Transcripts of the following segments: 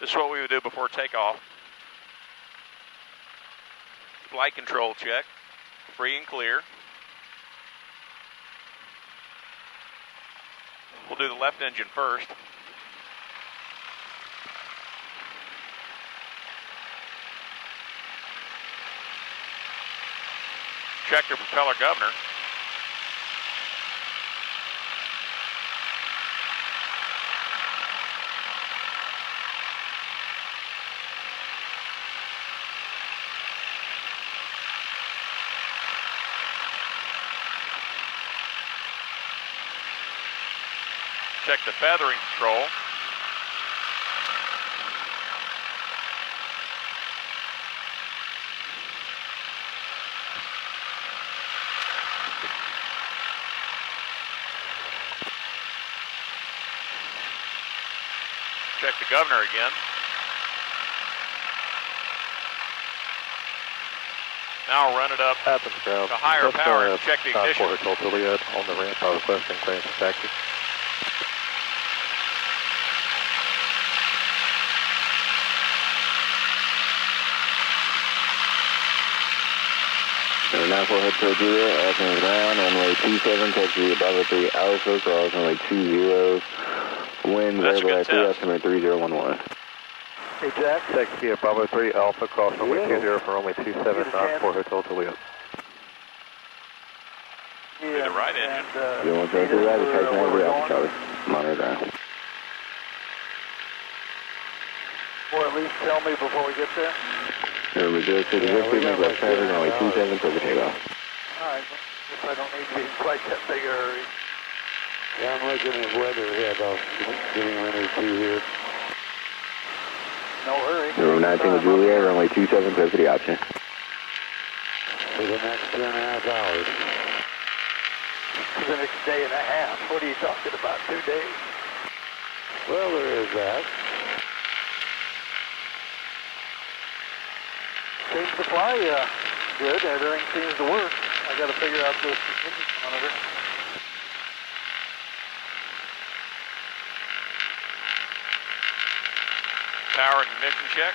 This is what we would do before takeoff. Flight control check, free and clear. We'll do the left engine first. Check your propeller governor. Check the feathering control. Check the governor again. Now I'll run it up to higher power and check the ignition. Hotel Juliet on the ramp, I requesting clearance to taxi. Now for Hotel Juliet, Alpine ground, runway 27, taxi Bravo 3 Alpha, cross runway 20. Wind variable at 3, estimate 3011. Hey Jack. Taxi Bravo 3 Alpha, cross runway 20 for runway 27, not for Hotel Juliet. Do the right engine. You want to go through that or take one over Alpha Charlie? Monitor ground. Or at least tell me before we get there. Remember, 066, make left traffic, runway 27, for the takeoff. Alright, guess I don't need to be in quite that big a hurry. Yeah, I'm looking at weather ahead. I'll give you a minute or two here. No hurry. Number 19 with Juliet, runway 27, clear for the option. For the next 2.5 hours. For the next day and a half. What are you talking about, 2 days? Well, there is that. Seems to fly good. Everything seems to work. I got to figure out this continuous monitor. Power and ignition check.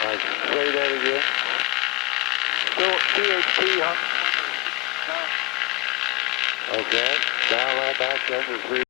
All right, say that again. Still CHP, huh? Okay, dial that back under 3.